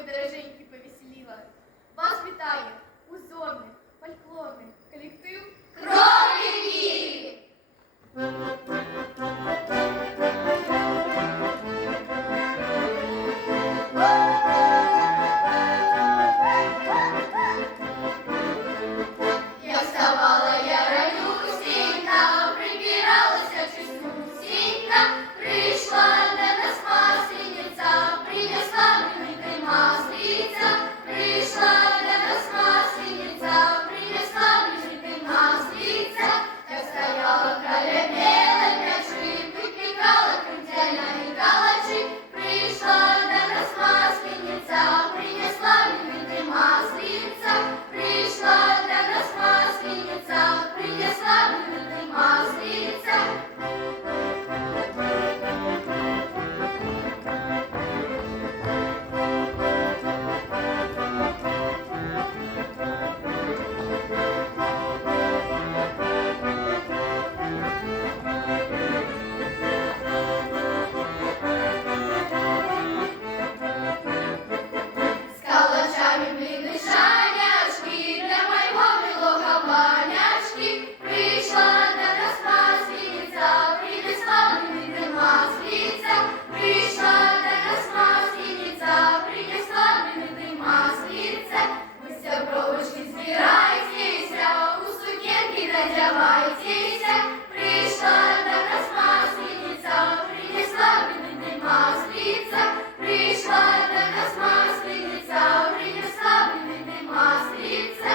мої дороженькі, повеселіла. Вас вітає узорний, фольклорний колектив «Кролики». Я вставала, я ранюсінька, прибиралася чистюсінька, прийшла до нас маслениця, принесла мені ти маслиця, прийшла до нас маслениця, принесла мені ти маслиця. Я стояла краля белой печи, выпекала крымтялями калачи, прийшла до нас маслениця, принесла мені ти маслиця, прийшла до нас маслениця, принесла мені ти маслиця. С калачами блины шанячки, для моего милого банячки, пришла до нас масленица, принесла мне ты маслица, пришла до нас масленица, принесла мне ты маслица. Вы все бровочки сбирайтесь, у сукенки надевайтесь, пришла до нас масленица, принесла мне ты маслица, пришла до нас масленица, принесла мне ты маслица.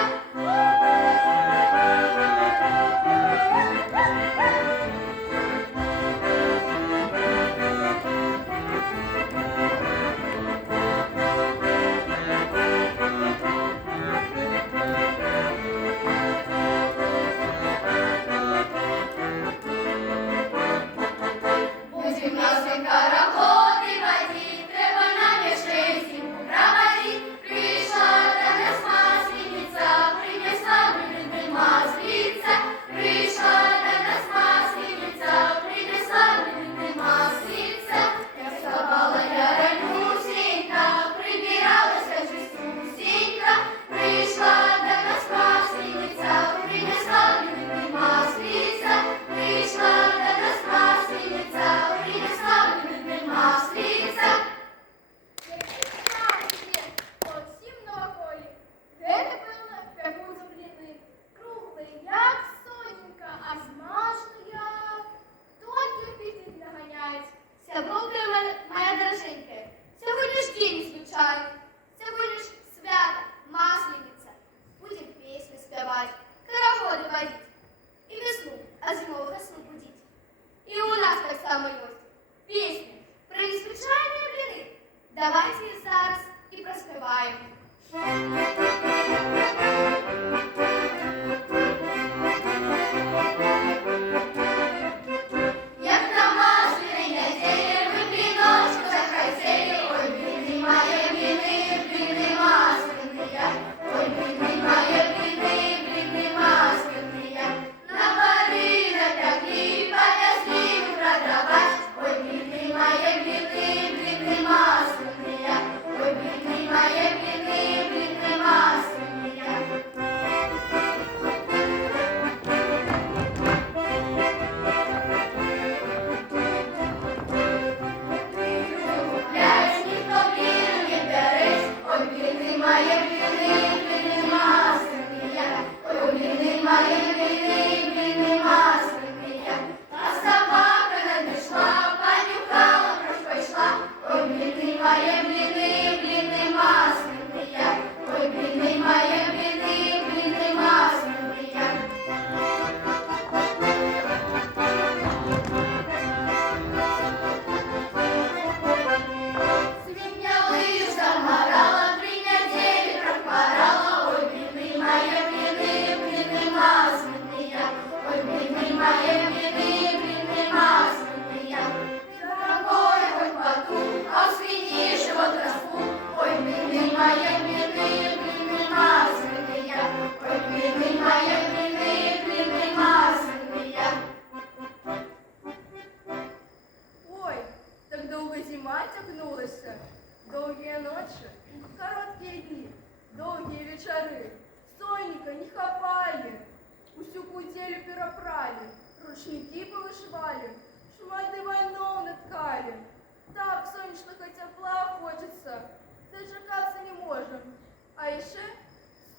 А еще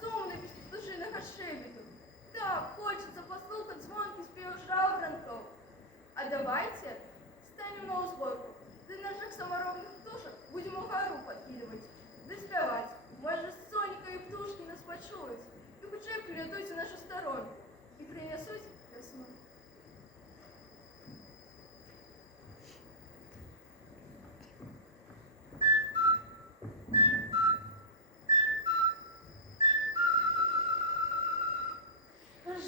сумный без птушиного шебету. Так, хочется послухать звонкий спев жаворонков. А давайте станем на узгорку. До наших саморобных птушек будем гору подкидывать. Да спевать. Может, Сонька и птушки нас почуют. И хоча прилетуть в нашу сторону. И принесут весну.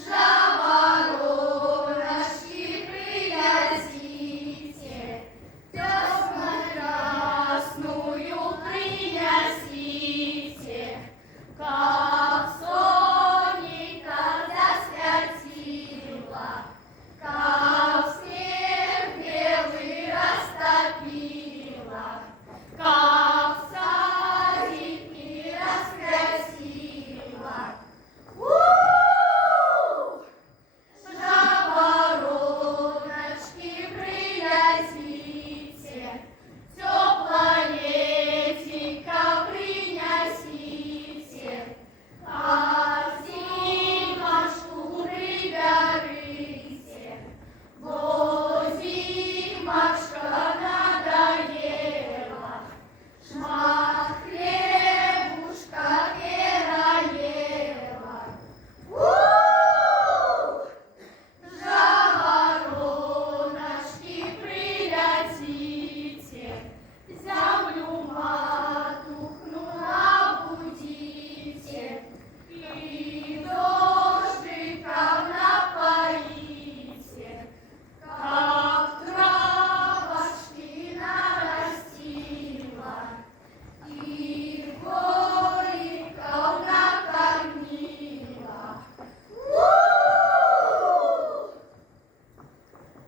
Жавороночки, приносите, ясно-красную приносите, как Сонька засвятила, как снег белый растопила, как садики раскрасила. Жавороночки, приносите, теплолетенько приносите, как зимочку приберите, бо зимочка надоела, шмат хлебушка переела. Жавороночки, прилетите, землю матухну набудите, и дождиком напоите, как травочки нарастила, и голиков накормила.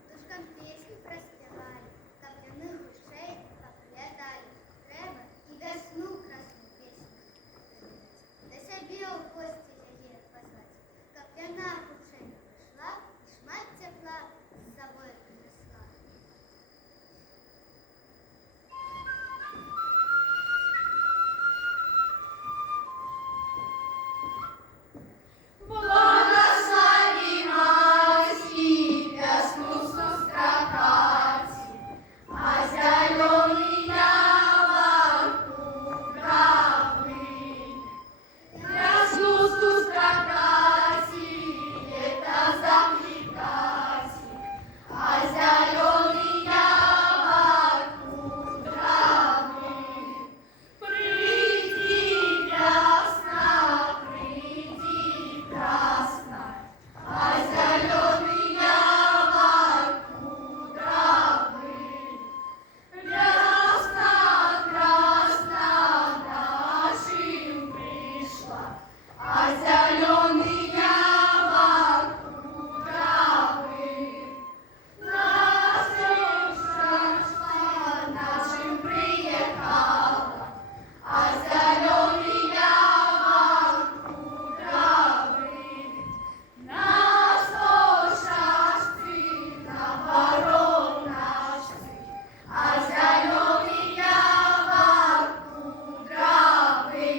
Душкам песни проспевали, копляных ушей поглядали. Треба і весну красну песню співати. До себе у гості яє позвати. Копляна кувшина прийшла, і шмат тепла з собою принесла. Благослови, Маси, весну сустракать, а зеленый яблоку гробы. Весну сустракать, лето заплетать, а зеленый яблоку гробы. Приди, весна, приди, красна, а зеленый яблоку травы. Весна красна нашим пришла, а зеленый яблоку травы. Настройка нашим приехала, а зеленый яблоку травы. Нас шашцы, наоборот нашцы, а зеленый яблоку травы.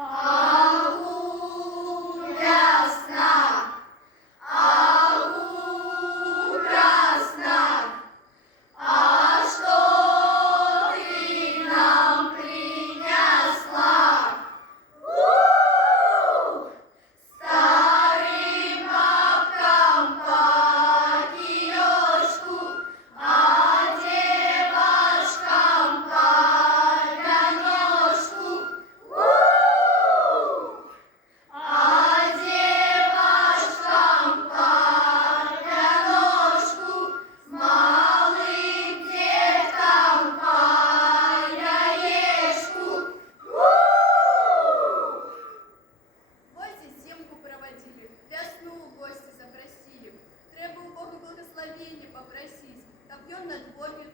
Ау, весна, ау, красна, а что ты нам принесла? Старым бабкам покиёшку, а девушкам погонёшку. А девушкам погонёшку, с малым деткам по-яешку. Гости зимку проводили, весну у гости запросили. Треба у Бога благословения попросить, чтоб он на дворе